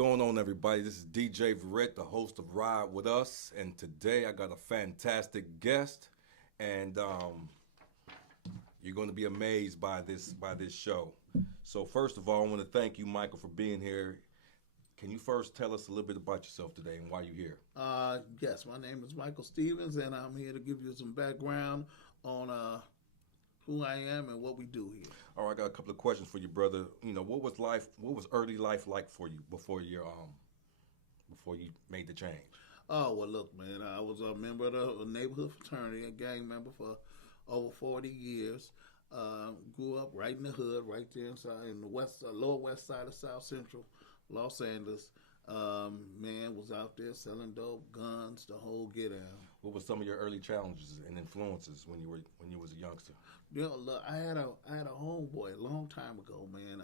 going on, everybody? This is DJ Verrett, the host of Ride With Us, and today I got a fantastic guest, and you're going to be amazed by this show. So first of all, I want to thank you, Michael, for being here. Can you first tell us a little bit about yourself today and why you're here? Yes, my name is Michael Stevens, and I'm here to give you some background on who I am and what we do here. All right, I got a couple of questions for you, brother. You know, what was early life like for you before you made the change? Oh, well, look, man, I was a member of the neighborhood fraternity, a gang member for over 40 years. Grew up right in the hood, right there inside in the lower west side of South Central Los Angeles. Man was out there selling dope, guns, the whole get out. What were some of your early challenges and influences when you was a youngster? You know, look, I had a homeboy a long time ago, man.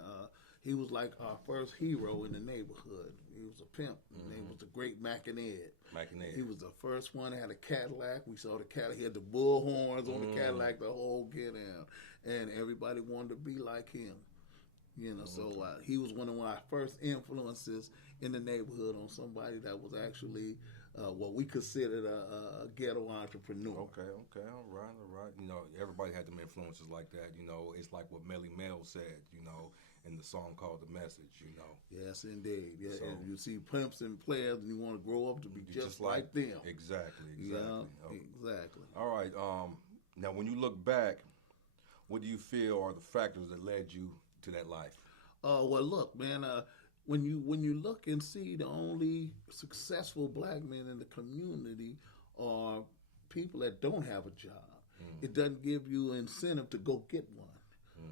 He was like our first hero in the neighborhood. He was a pimp. His name was the Great Mac and Ed. Mac and Ed. He was the first one that had a Cadillac. We saw the Cadillac. He had the bull horns on the Cadillac, the whole get out. And everybody wanted to be like him. You know, so he was one of my first influences in the neighborhood on somebody that was actually what we considered a ghetto entrepreneur. Okay, all right. You know, everybody had them influences like that. You know, it's like what Melly Mel said, you know, in the song called The Message, you know. Yes, indeed. Yeah, so, and you see pimps and players and you want to grow up to be just like them. Exactly. Yeah, exactly. All right. Now, when you look back, what do you feel are the factors that led you to that life? Well, look, man. When you look and see the only successful black men in the community are people that don't have a job, it doesn't give you incentive to go get one.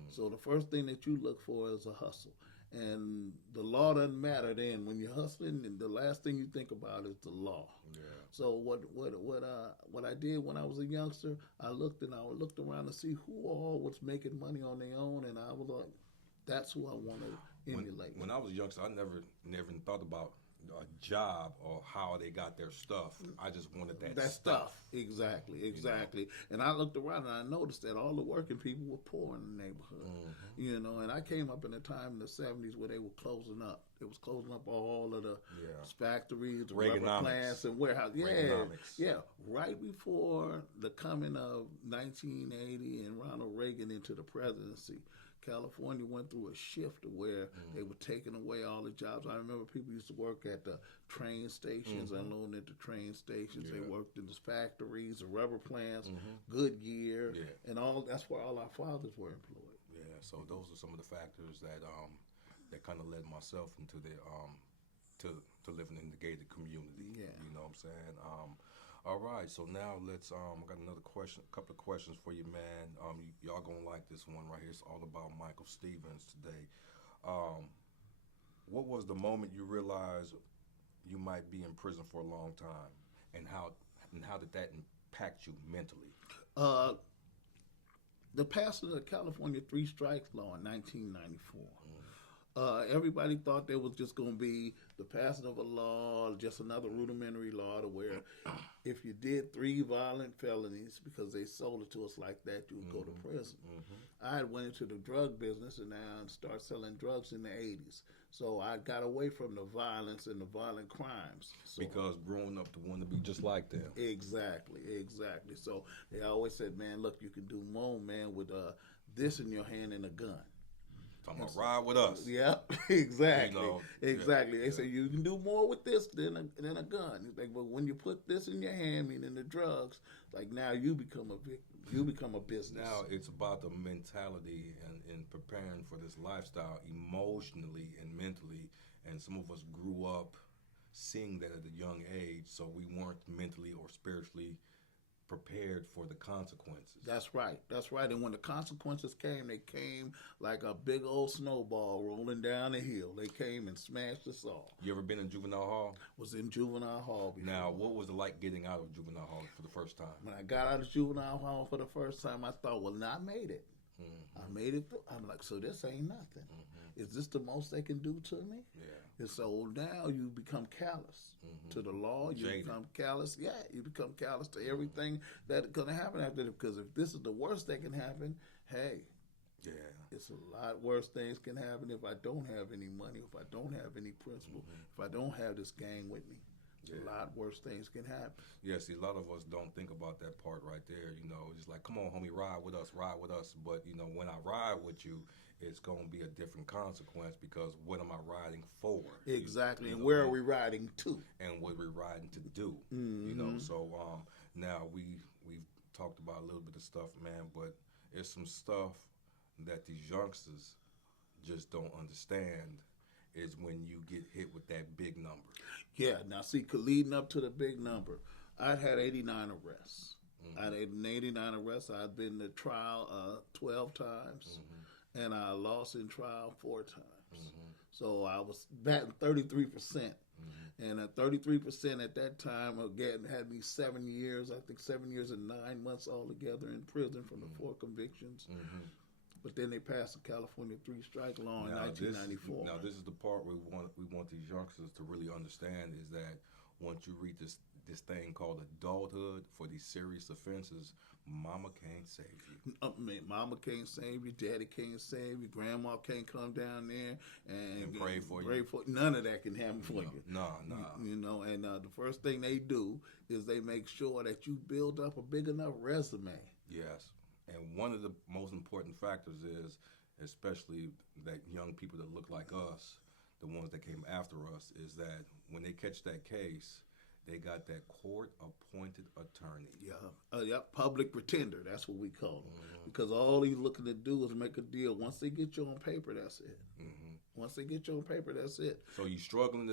So the first thing that you look for is a hustle, and the law doesn't matter then. When you're hustling, and the last thing you think about is the law. Yeah. So what I did when I was a youngster, I looked around to see who all was making money on their own, and I was like, that's who I want to emulate. When I was a youngster, I never even thought about a job or how they got their stuff. I just wanted that stuff. Exactly. You know? And I looked around and I noticed that all the working people were poor in the neighborhood. You know, and I came up in a time in the 70s where they were closing up. It was closing up all of the factories, the rubber plants and warehouses. Yeah, right before the coming of 1980 and Ronald Reagan into the presidency, California went through a shift where they were taking away all the jobs. I remember people used to work at the train stations, unloading at the train stations. They worked in the factories, the rubber plants, Goodyear, and all. That's where all our fathers were employed. Yeah, so those are some of the factors that kind of led myself into the to living in the gated community. Yeah, you know what I'm saying. All right, so now let's. I got another question, a couple of questions for you, man. Y'all gonna like this one right here. It's all about Michael Stevens today. What was the moment you realized you might be in prison for a long time, and how did that impact you mentally? The passing of the California Three Strikes Law in 1994. Everybody thought there was just going to be the passing of a law, just another rudimentary law to where if you did 3 violent felonies, because they sold it to us like that, you would go to prison. I had went into the drug business and now started selling drugs in the 80s. So I got away from the violence and the violent crimes. So, because growing up to want to be just like them. Exactly. So they always said, man, look, you can do more, man, with this in your hand and a gun. I'm gonna ride with us. Yeah, exactly. You know, exactly. They say you can do more with this than a gun. It's like, but when you put this in your hand, meaning the drugs, like now you become a victim. You become a business. Now it's about the mentality and preparing for this lifestyle emotionally and mentally. And some of us grew up seeing that at a young age, so we weren't mentally or spiritually prepared for the consequences. That's right. And when the consequences came, they came like a big old snowball rolling down the hill. They came and smashed us all. You ever been in juvenile hall? Was in juvenile hall before. Now, what was it like getting out of juvenile hall for the first time? When I got out of juvenile hall for the first time, I thought, well, I made it. I made it. I'm like, so this ain't nothing. Is this the most they can do to me? Yeah. And so now you become callous to the law. You become callous. Yeah, you become callous to everything that's going to happen after this. Because if this is the worst that can happen, hey, Yeah. It's a lot worse things can happen if I don't have any money, if I don't have any principle, if I don't have this gang with me. Yeah. A lot worse things can happen. Yeah, see, a lot of us don't think about that part right there. You know, it's like, come on, homie, ride with us, ride with us. But, you know, when I ride with you, it's going to be a different consequence because what am I riding for? Exactly. And where are we riding to? And what we're riding to do. You know, so now we've talked about a little bit of stuff, man, but it's some stuff that these youngsters just don't understand is when you get hit with that big number. Yeah, now see, leading up to the big number, I'd had 89 arrests. I'd had 89 arrests. I'd been to trial 12 times, and I lost in trial 4 times. So I was batting 33%. And at 33% at that time, again, had me 7 years, I think 7 years and 9 months altogether in prison from the 4 convictions. But then they passed the California 3-strike law in 1994. Now this is the part where we want these youngsters to really understand is that once you reach this thing called adulthood for these serious offenses, mama can't save you. Mama can't save you, daddy can't save you, grandma can't come down there and pray for you. None of that can happen for you. No. You know, and the first thing they do is they make sure that you build up a big enough resume. Yes. And one of the most important factors is, especially that young people that look like us, the ones that came after us, is that when they catch that case, they got that court-appointed attorney. Yeah, public pretender, that's what we call them. Because all he's looking to do is make a deal. Once they get you on paper, that's it. Once they get you on paper, that's it. So you're struggling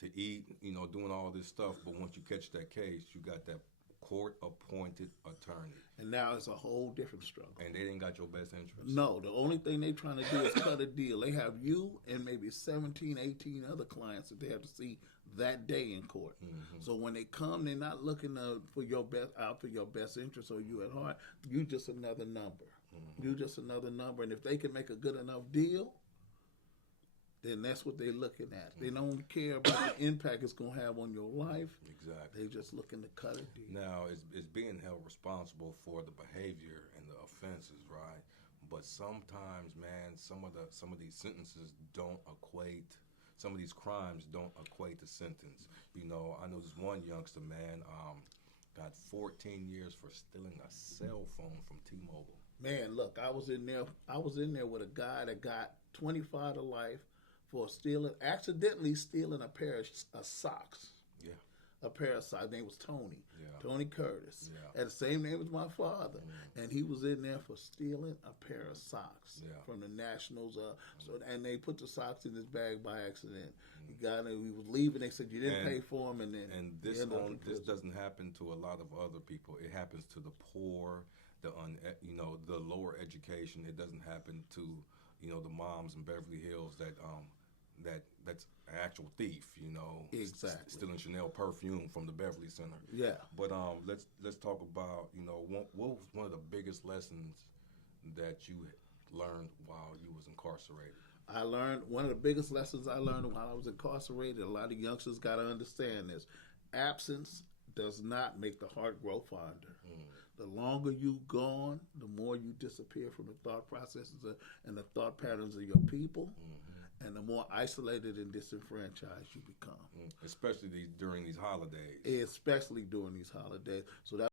to eat, you know, doing all this stuff, but once you catch that case, you got that court-appointed attorney. And now it's a whole different struggle. And they didn't got your best interest. No, the only thing they're trying to do is cut a deal. They have you and maybe 17, 18 other clients that they have to see that day in court. So when they come, they're not looking for your best interest or you at heart. You just another number. You just another number. And if they can make a good enough deal, then that's what they're looking at. They don't care about the impact it's going to have on your life. Exactly. They're just looking to cut a deal. Now, it's being held responsible for the behavior and the offenses, right? But sometimes, man, some of these sentences don't equate. Some of these crimes don't equate to sentence. You know, I know this one youngster, man, got 14 years for stealing a cell phone from T-Mobile. Man, look, I was in there with a guy that got 25 to life for accidentally stealing a pair of socks. Yeah. A pair of socks. His name was Tony. Yeah. Tony Curtis. Yeah. Had the same name as my father. And he was in there for stealing a pair of socks from the Nationals. And they put the socks in his bag by accident. He was leaving. They said, you didn't pay for them. And this doesn't happen to a lot of other people. It happens to the poor, the lower education. It doesn't happen to, the moms in Beverly Hills that's an actual thief, exactly, stealing Chanel perfume from the Beverly Center. Yeah. But let's talk about what was one of the biggest lessons that you learned while you was incarcerated. One of the biggest lessons I learned while I was incarcerated. A lot of youngsters got to understand this: absence does not make the heart grow fonder. The longer you gone, the more you disappear from the thought processes and the thought patterns of your people. And the more isolated and disenfranchised you become. Especially during these holidays. Especially during these holidays. So that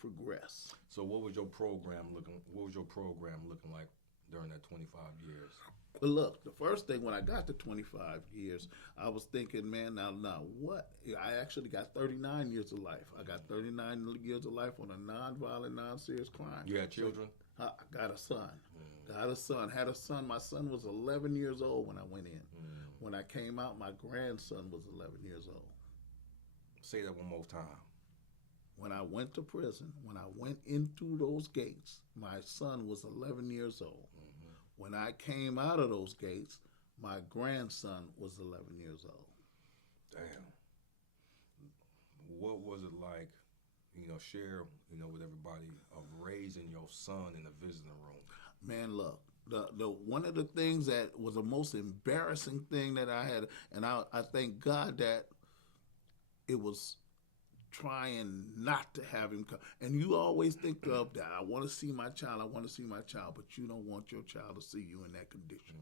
progress. So what was your program looking like during that 25 years? Well, look, the first thing when I got to 25 years, I was thinking, man, now what? I actually got 39 years of life. I got 39 years of life on a non-violent, non-serious crime. You had children? I got a son. Had a son. My son was 11 years old when I went in. When I came out, my grandson was 11 years old. Say that one more time. When I went to prison, when I went into those gates, my son was 11 years old. When I came out of those gates, My grandson was 11 years old. Damn. What was it like, share, with everybody of raising your son in the visiting room? Man, look, the one of the things that was the most embarrassing thing that I had, and I thank God that it was trying not to have him come. And you always think of that. I want to see my child. I want to see my child, but you don't want your child to see you in that condition.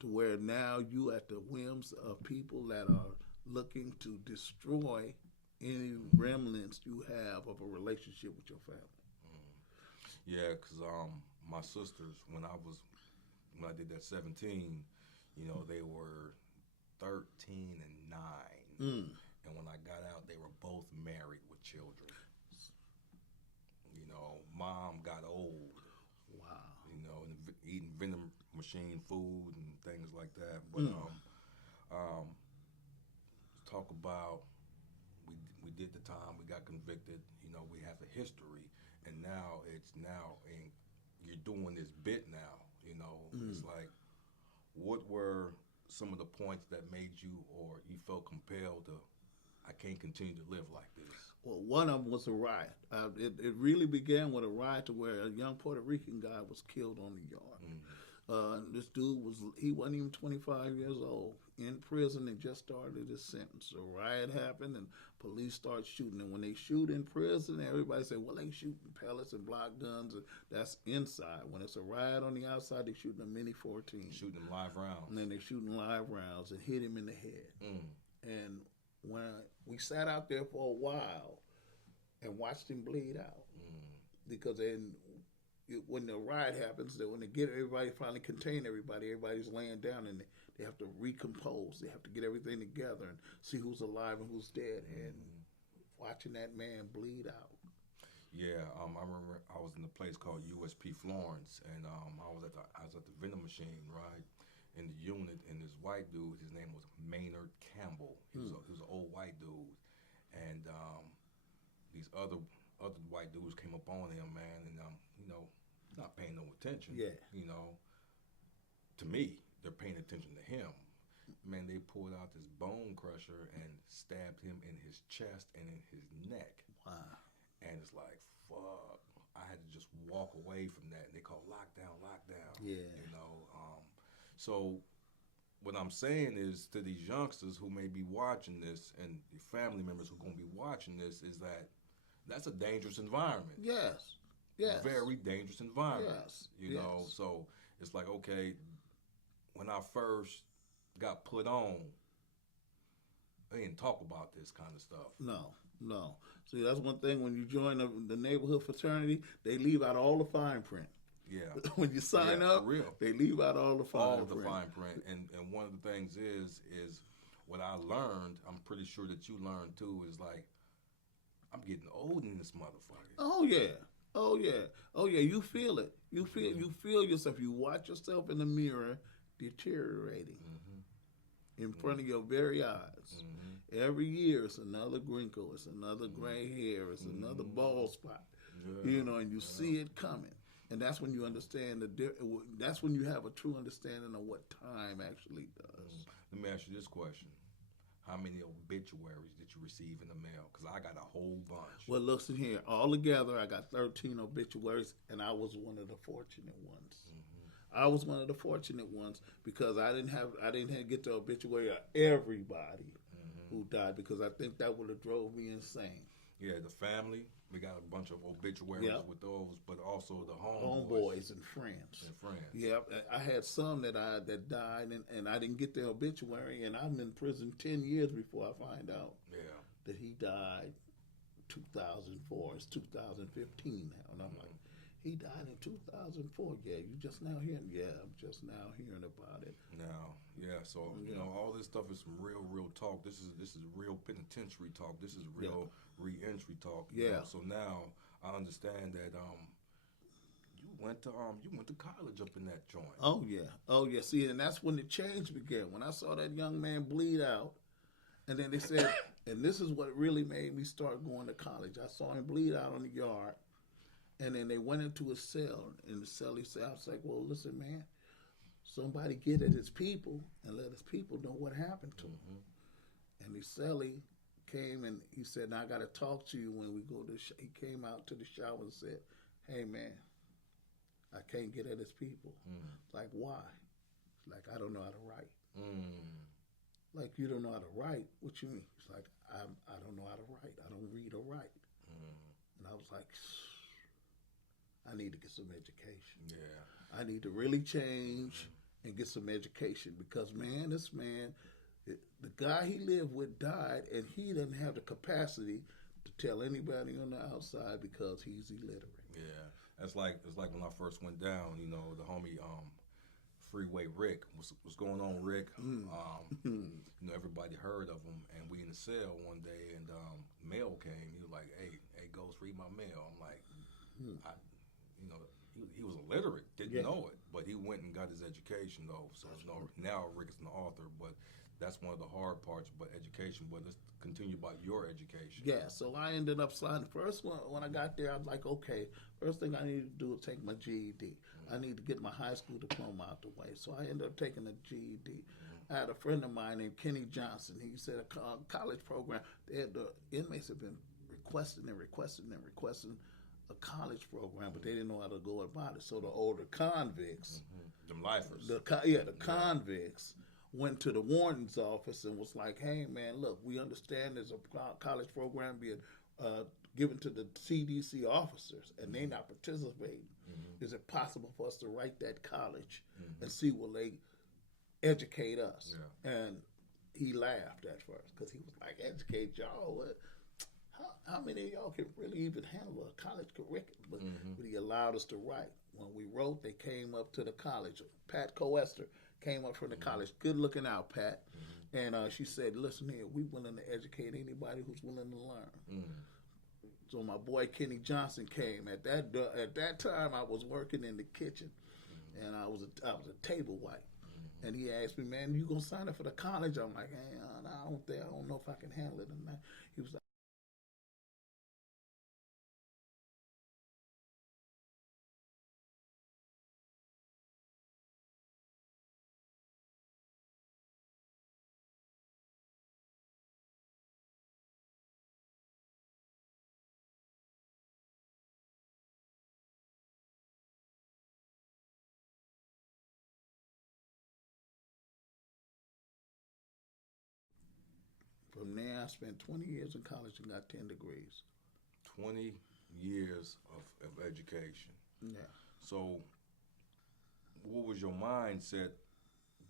To where now you at the whims of people that are looking to destroy any remnants you have of a relationship with your family. Yeah, because my sisters, when I did that 17, they were 13 and 9. And when I got out, they were both married with children. Mom got old. Wow. And eating vending machine food and things like that. But talk about we did the time, we got convicted. We have a history, and now you're doing this bit now. It's like, what were some of the points that made you or you felt compelled to? I can't continue to live like this. Well, one of them was a riot. It really began with a riot to where a young Puerto Rican guy was killed on the yard. This dude he wasn't even 25 years old, in prison and just started his sentence. A riot happened and police start shooting. And when they shoot in prison, everybody say, well, they shooting pellets and block guns. And that's inside. When it's a riot on the outside, they shooting a Mini 14. Shooting them live rounds. And then they shooting live rounds and hit him in the head. And when we sat out there for a while and watched him bleed out, because when the riot happens, when they get everybody, finally contain everybody, everybody's laying down and they have to recompose. They have to get everything together and see who's alive and who's dead. And watching that man bleed out. Yeah, I remember I was in a place called USP Florence, and I was at the vending machine, right? In the unit, and this white dude, his name was Maynard Campbell. He was an old white dude, and these other white dudes came up on him, man, and not paying no attention. Yeah. To me, they're paying attention to him. Man, they pulled out this bone crusher and stabbed him in his chest and in his neck. Wow. And it's like, fuck. I had to just walk away from that. And they call lockdown. Yeah. So what I'm saying is to these youngsters who may be watching this and the family members who are going to be watching this is that that's a dangerous environment. Yes. Very dangerous environment. Yes. So it's like, okay, when I first got put on, they didn't talk about this kind of stuff. No. See, that's one thing when you join the neighborhood fraternity, they leave out all the fine print. Yeah. When you sign up, for real. They leave out all the fine print. And one of the things is what I learned, I'm pretty sure that you learned too, is like, I'm getting old in this motherfucker. Oh yeah. You feel it. You feel yourself. You watch yourself in the mirror deteriorating in front of your very eyes. Every year it's another wrinkle, it's another gray hair, it's another bald spot. And you see it coming. And that's when you understand that's when you have a true understanding of what time actually does. Let me ask you this question. How many obituaries did you receive in the mail? Because I got a whole bunch. Well, listen here. All together, I got 13 obituaries, and I was one of the fortunate ones. I was one of the fortunate ones because I didn't get the obituary of everybody who died, because I think that would have drove me insane. Yeah, the family. We got a bunch of obituaries with those, but also the homeboys and friends. Yeah, I had some that died, and I didn't get their obituary, and I'm in prison 10 years before I find out that he died 2004. It's 2015 now, and I'm like, he died in 2004. Yeah, you just now hearing? Yeah, I'm just now hearing about it. Now, yeah. So all this stuff is some real talk. This is real penitentiary talk. This is real re-entry talk. Yeah. So now I understand that you went to college up in that joint. Oh yeah. See, and that's when the change began. When I saw that young man bleed out, and then they said, and this is what really made me start going to college. I saw him bleed out on the yard. And then they went into a cell. In the cell, he said, I was like, well, listen, man, somebody get at his people and let his people know what happened to him. And the cellie came and he said, now I got to talk to you when we go to he came out to the shower and said, hey man, I can't get at his people. Like, why? Like, I don't know how to write. Like, you don't know how to write? What you mean? It's like, I don't know how to write. I don't read or write. And I was like, I need to get some education. Yeah. I need to really change and get some education because, man, this man, the guy he lived with died, and he doesn't have the capacity to tell anybody on the outside because he's illiterate. Yeah. It's like when I first went down, you know, the homie Freeway Rick. What's going on, Rick? You know, everybody heard of him, and we in the cell one day, and mail came. He was like, "Hey, Ghost, read my mail." I'm like, you know, he was illiterate, didn't know it, but he went and got his education though. So now Rick is an author, but that's one of the hard parts about education. But let's continue about your education. Yeah, so I ended up signing. First, when I got there, I was like, okay, first thing I need to do is take my GED. I need to get my high school diploma out the way. So I ended up taking a GED. I had a friend of mine named Kenny Johnson. He said a college program. The inmates have been requesting a college program, but they didn't know how to go about it. So the older convicts, them lifers, the convicts went to the warden's office and was like, hey man, look, we understand there's a college program being given to the CDC officers and they're not participating. Is it possible for us to write that college and see will they educate us? And he laughed at first because he was like, educate y'all? What? How many of y'all can really even handle a college curriculum? But he allowed us to write. When we wrote, they came up to the college. Pat Coester came up from the college. Good looking out, Pat. And she said, listen here, we're willing to educate anybody who's willing to learn. So my boy Kenny Johnson came. At that time, I was working in the kitchen, and I was a table wipe. And he asked me, man, you gonna sign up for the college? I'm like, hey, I don't know if I can handle it. And he was like, from there, I spent 20 years in college and got 10 degrees. 20 years of education. Yeah. So, what was your mindset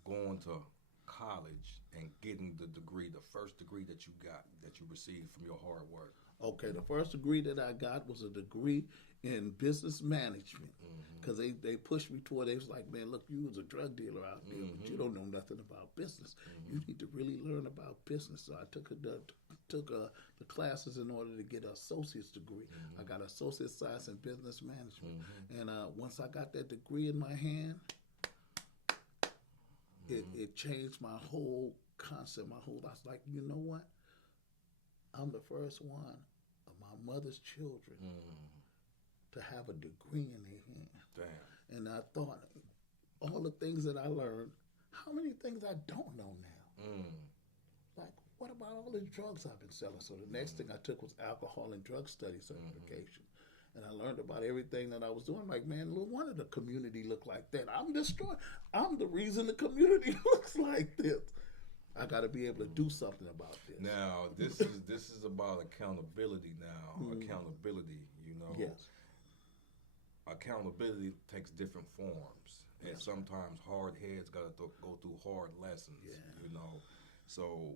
going to college and getting the degree, the first degree that you got, that you received from your hard work? Okay, the first degree that I got was a degree in business management because they pushed me toward. They was like, man, look, you was a drug dealer out there, but you don't know nothing about business. You need to really learn about business. So I took the classes in order to get an associate's degree. I got associate science in business management, and once I got that degree in my hand, it changed my whole concept. I was like, you know what? I'm the first one of my mother's children to have a degree in their hand. Damn. And I thought, all the things that I learned, how many things I don't know now? Like, what about all the drugs I've been selling? So the next thing I took was alcohol and drug study certification. And I learned about everything that I was doing. Like, man, no wonder the community looked like that. I'm the reason the community looks like this. I got to be able to do something about this. Now, this is about accountability now. Accountability, you know. Yes. Accountability takes different forms. And sometimes hard heads got to go through hard lessons, you know. So,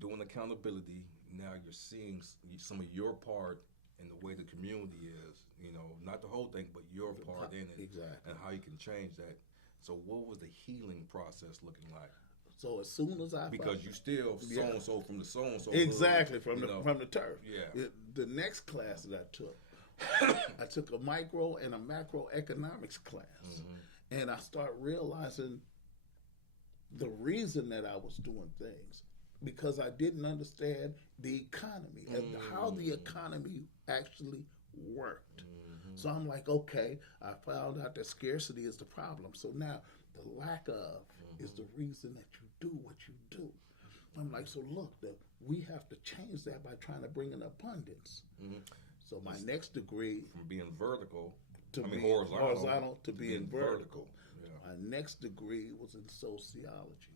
doing accountability, now you're seeing some of your part in the way the community is, you know, not the whole thing, but your part in it. Exactly. And how you can change that. So, what was the healing process looking like? So as soon as because you still so and so from the so and so exactly hood, from the turf. Yeah. The next class that I took, I took a micro and a macroeconomics class, and I start realizing the reason that I was doing things because I didn't understand the economy and how the economy actually worked. So I'm like, okay, I found out that scarcity is the problem. So now The lack of is the reason that you do what you do. I'm like, so look, we have to change that by trying to bring in abundance. So my next degree, from being vertical to being horizontal to being vertical. Yeah. My next degree was in sociology.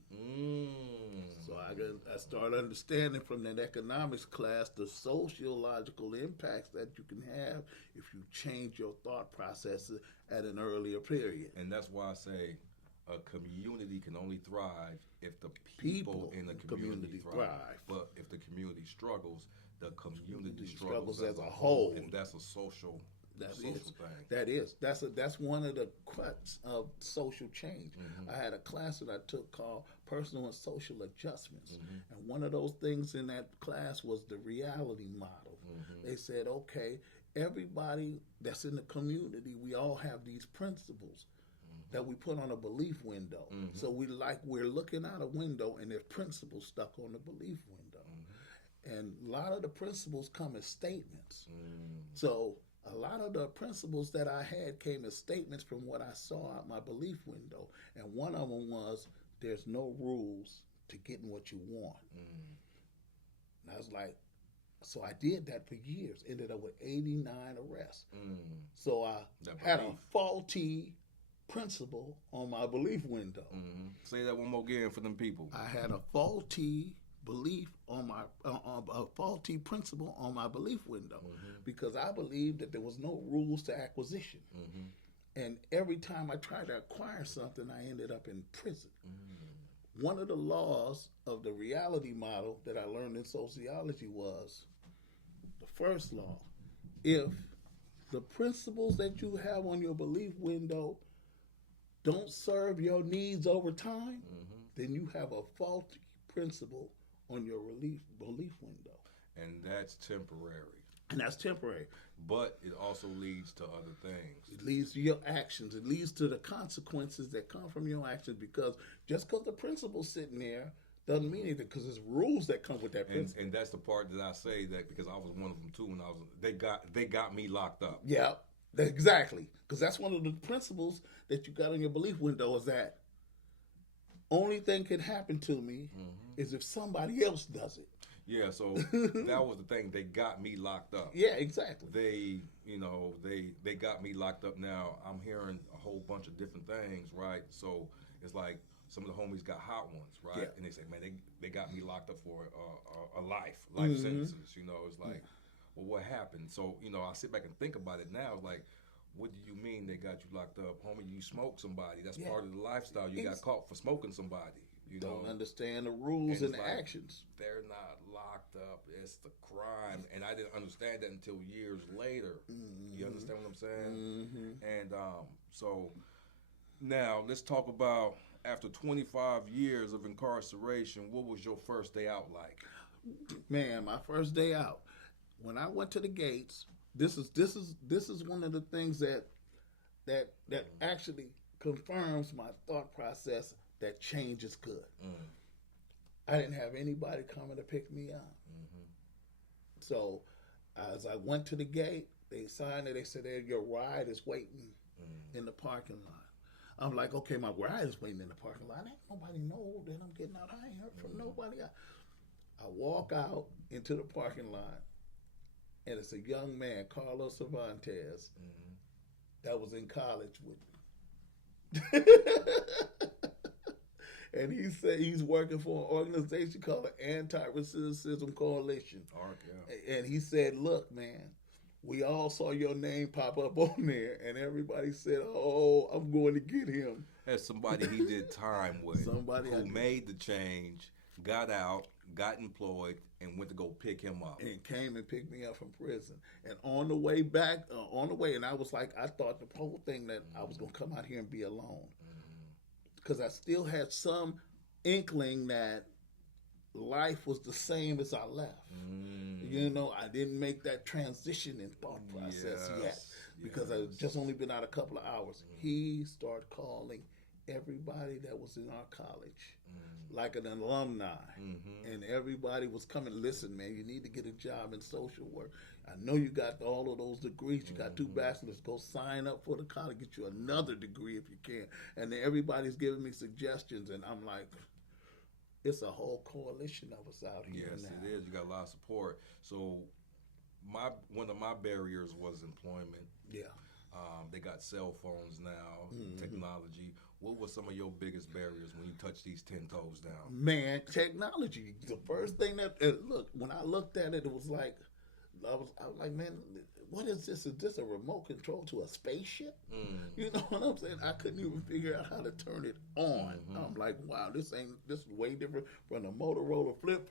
So I started understanding from that economics class the sociological impacts that you can have if you change your thought processes at an earlier period. And that's why I say a community can only thrive if the people in the community thrive. But if the community struggles, the community struggles as a whole. And that's a social thing. That's one of the crux of social change. I had a class that I took called Personal and Social Adjustments. And one of those things in that class was the reality model. They said, okay, everybody that's in the community, we all have these principles that we put on a belief window. So we're looking out a window and there's principles stuck on the belief window. And a lot of the principles come as statements. So a lot of the principles that I had came as statements from what I saw out my belief window. And one of them was, there's no rules to getting what you want. And I was like, so I did that for years. Ended up with 89 arrests. So I had a faulty principle on my belief window. Say that one more again for them people. I had a faulty belief on my a faulty principle on my belief window because I believed that there was no rules to acquisition. And every time I tried to acquire something, I ended up in prison. One of the laws of the reality model that I learned in sociology was the first law. If the principles that you have on your belief window don't serve your needs over time, then you have a faulty principle on your belief window. And that's temporary. But it also leads to other things. It leads to your actions. It leads to the consequences that come from your actions, because just because the principle's sitting there doesn't mean anything, because there's rules that come with that principle. And that's the part that I say that because I was one of them too when they got me locked up. Yeah, exactly. Because that's one of the principles that you got on your belief window is that only thing can happen to me is if somebody else does it. Yeah, so that was the thing. They got me locked up. Yeah, exactly. They got me locked up. Now I'm hearing a whole bunch of different things, right? So it's like some of the homies got hot ones, right? Yeah. And they say, man, they got me locked up for a life sentences. It's like, well, what happened? So I sit back and think about it now. Like, what do you mean they got you locked up, homie? You smoked somebody. That's part of the lifestyle. You got caught for smoking somebody. Don't understand the rules and the actions. They're not locked up. It's the crime. And I didn't understand that until years later. You understand what I'm saying? And so now let's talk about, after 25 years of incarceration, what was your first day out like? Man, my first day out, when I went to the gates, this is one of the things that actually confirms my thought process that change is good. I didn't have anybody coming to pick me up. So as I went to the gate, they signed it. They said, your ride is waiting in the parking lot. I'm like, okay, my ride is waiting in the parking lot. Ain't nobody know that I'm getting out. I ain't heard from nobody. I walk out into the parking lot, and it's a young man, Carlos Cervantes, that was in college with me. And he said he's working for an organization called the Anti-Recidivism Coalition. And he said, look, man, we all saw your name pop up on there, and everybody said, oh, I'm going to get him. That's somebody he did time with. Somebody who made the change, got out, got employed, and went to go pick him up. And came and picked me up from prison. And on the way back, and I was like, I thought the whole thing that I was going to come out here and be alone. Because I still had some inkling that life was the same as I left. I didn't make that transition in thought process yet. Because I just only been out a couple of hours. He started calling everybody that was in our college, like an alumni, and everybody was coming. Listen, man, you need to get a job in social work. I know you got all of those degrees. You got 2 bachelors. Go sign up for the college. Get you another degree if you can. And then everybody's giving me suggestions, and I'm like, it's a whole coalition of us out here Yes, now. it is. You got a lot of support. So, one of my barriers was employment. Yeah. They got cell phones now, technology. What were some of your biggest barriers when you touched these 10 toes down? Man, technology. The first thing that look, when I looked at it, it was like I was like, man, what is this? Is this a remote control to a spaceship? You know what I'm saying? I couldn't even figure out how to turn it on. I'm like, wow, this is way different from the Motorola flip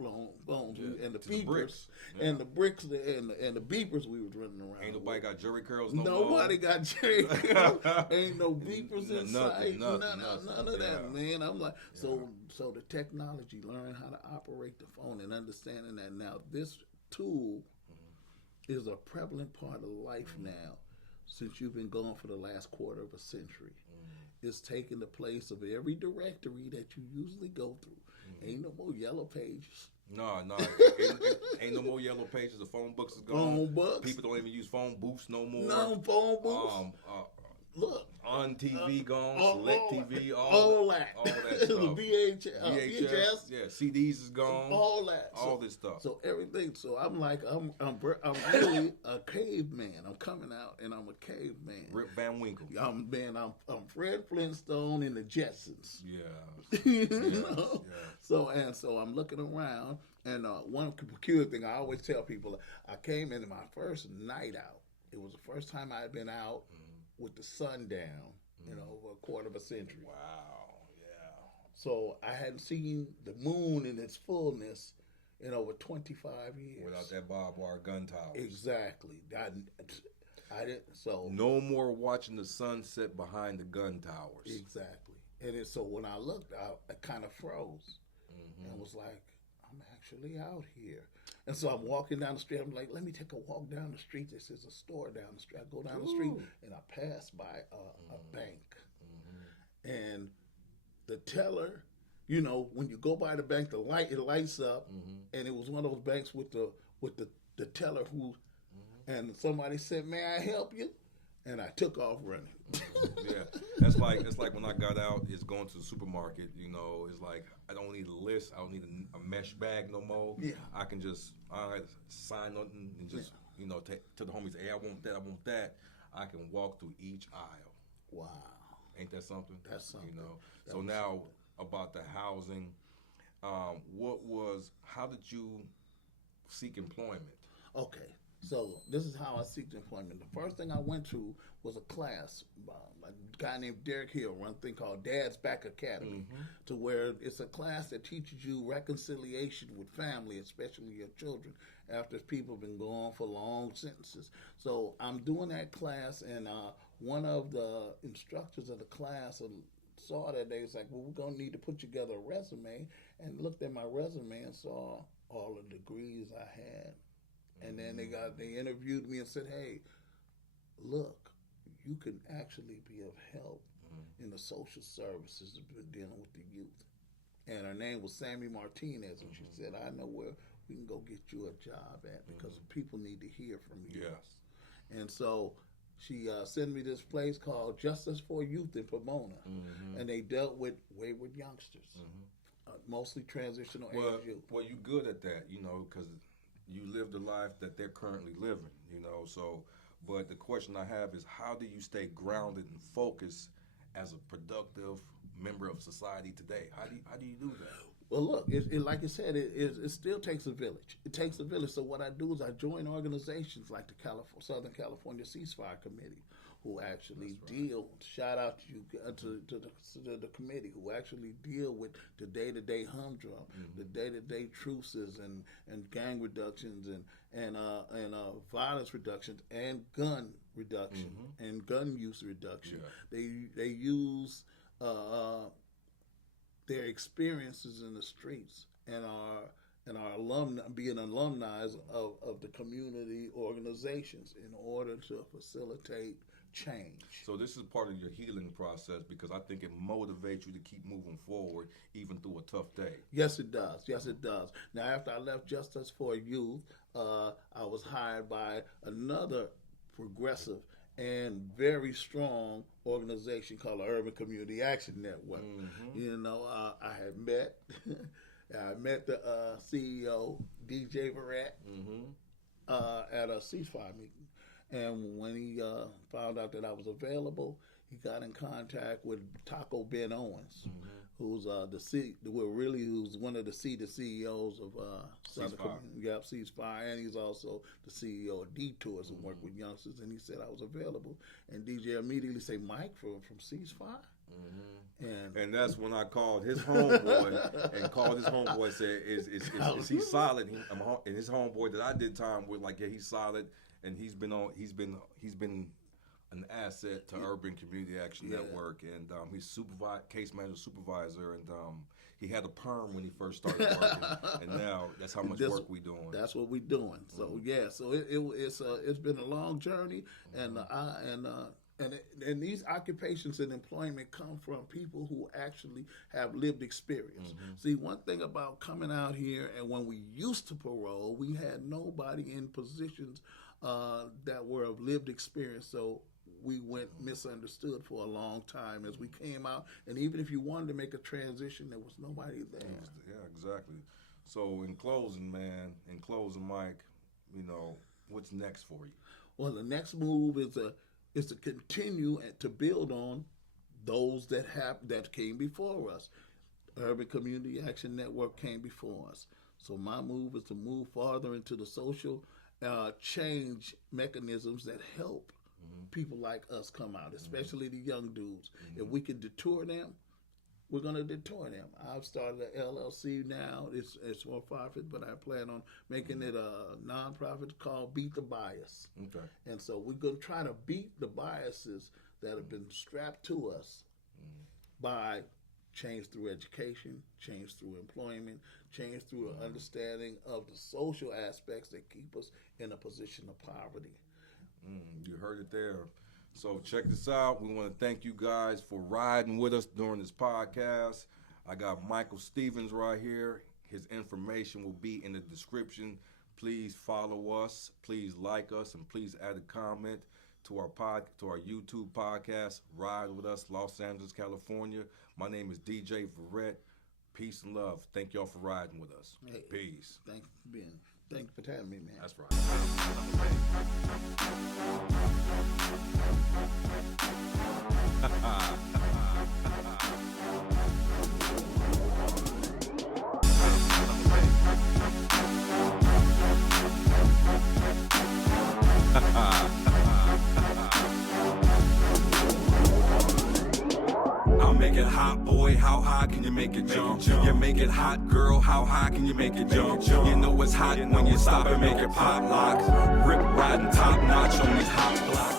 phones and the beepers and the bricks and the beepers we was running around. Ain't nobody got jerry curls no Nobody more. got jerry curls. Ain't no beepers in sight. None of that, man. I'm like, so the technology, learning how to operate the phone and understanding that now this tool is a prevalent part of life now since you've been gone for the last quarter of a century. It's taking the place of every directory that you usually go through. Ain't no more yellow pages. No, ain't no more yellow pages. The phone books is gone. Phone books. People don't even use phone booths no more. No phone booths. Look. On TV gone, select TV, all that stuff. the VHS, yeah, CDs is gone, all that, all this stuff. So everything. So I'm like, I'm really a caveman. I'm coming out and I'm a caveman. Rip Van Winkle. I'm Fred Flintstone in the Jetsons. Yeah. You know? Yeah. So I'm looking around, and one peculiar thing I always tell people: I came in my first night out. It was the first time I had been out with the sun down, over a quarter of a century. Wow, yeah. So I hadn't seen the moon in its fullness in over 25 years. Without that barbed wire gun towers. Exactly. I didn't. So no more watching the sunset behind the gun towers. Exactly. And so when I looked out, I kind of froze and was like, I'm actually out here. And so I'm walking down the street. I'm like, let me take a walk down the street. This is a store down the street. I go down the street and I pass by a bank. And the teller, when you go by the bank, it lights up. And it was one of those banks with the teller who, and somebody said, may I help you? And I took off running. Yeah, it's like when I got out, it's going to the supermarket. It's like I don't need a list. I don't need a mesh bag no more. Yeah, I can just sign nothing and just take to the homies. Hey, I want that. I can walk through each aisle. Wow, ain't that something? That's something. So now about the housing, how did you seek employment? Okay. So this is how I seek employment. The first thing I went to was a class by a guy named Derek Hill, run a thing called Dad's Back Academy, to where it's a class that teaches you reconciliation with family, especially your children, after people have been gone for long sentences. So I'm doing that class, and one of the instructors of the class saw that. They was like, well, we're going to need to put together a resume, and looked at my resume and saw all the degrees I had. And then they interviewed me and said, hey, look, you can actually be of help in the social services dealing with the youth. And her name was Sammy Martinez, and she said, I know where we can go get you a job at because people need to hear from you. Yes. And so she sent me this place called Justice for Youth in Pomona, and they dealt with wayward youngsters, mostly transitional age youth. Well, you good at that, because you live the life that they're currently living, but the question I have is, how do you stay grounded and focused as a productive member of society today? How do you do that? Well, look, like I said, it still takes a village. It takes a village. So what I do is I join organizations like the Southern California Ceasefire Committee, who actually deal. Shout out to you to the committee who actually deal with the day-to-day humdrum, the day-to-day truces and gang reductions and violence reductions and gun reduction and gun use reduction. Yeah. They use their experiences in the streets and our alumni, being alumni of the community organizations in order to facilitate change. So this is part of your healing process because I think it motivates you to keep moving forward even through a tough day. Yes, it does. Yes, it does. Now, after I left Justice for Youth, I was hired by another progressive and very strong organization called the Urban Community Action Network. You know, I met the CEO, DJ Verrett, at a ceasefire meeting. And when he found out that I was available, he got in contact with Taco Ben Owens, who's who's one of the CEOs of Ceasefire, and he's also the CEO of Detours and work with youngsters. And he said I was available, and DJ immediately said, "Mike from Ceasefire." And that's when I called his homeboy and said, "Is he solid?" And his homeboy that I did time with, like, yeah, he's solid. And he's been an asset to Urban Community Action Network, and he's case manager supervisor, and he had a perm when he first started working, and now that's how much work we doing. That's what we doing. So so it's been a long journey, and these occupations and employment come from people who actually have lived experience. See, one thing about coming out here, and when we used to parole, we had nobody in positions that were of lived experience, so we went misunderstood for a long time as we came out. And even if you wanted to make a transition, there was nobody there. Yeah, exactly. So in closing, Mike, you know, what's next for you? Well, the next move is to continue and to build on those that came before us. Urban Community Action Network came before us. So my move is to move farther into the social change mechanisms that help people like us come out, especially the young dudes. If we can deter them, we're going to deter them. I've started an LLC now. It's for profit, but I plan on making it a nonprofit called Beat the Bias. Okay. And so we're going to try to beat the biases that have been strapped to us by change through education, change through employment, change through an understanding of the social aspects that keep us in a position of poverty. You heard it there. So check this out. We want to thank you guys for riding with us during this podcast. I got Michael Stevens right here. His information will be in the description. Please follow us. Please like us, and please add a comment to our YouTube podcast, Ride With Us, Los Angeles, California. My name is DJ Verrett. Peace and love. Thank y'all for riding with us. Hey, peace. Thank you for having me, man. That's right. I'll make it hot, boy. How high can you make it jump? You make it hot, girl. How high can you make it jump? You know it's hot when you stop and make it pop lock. Rip riding top notch on these hot blocks.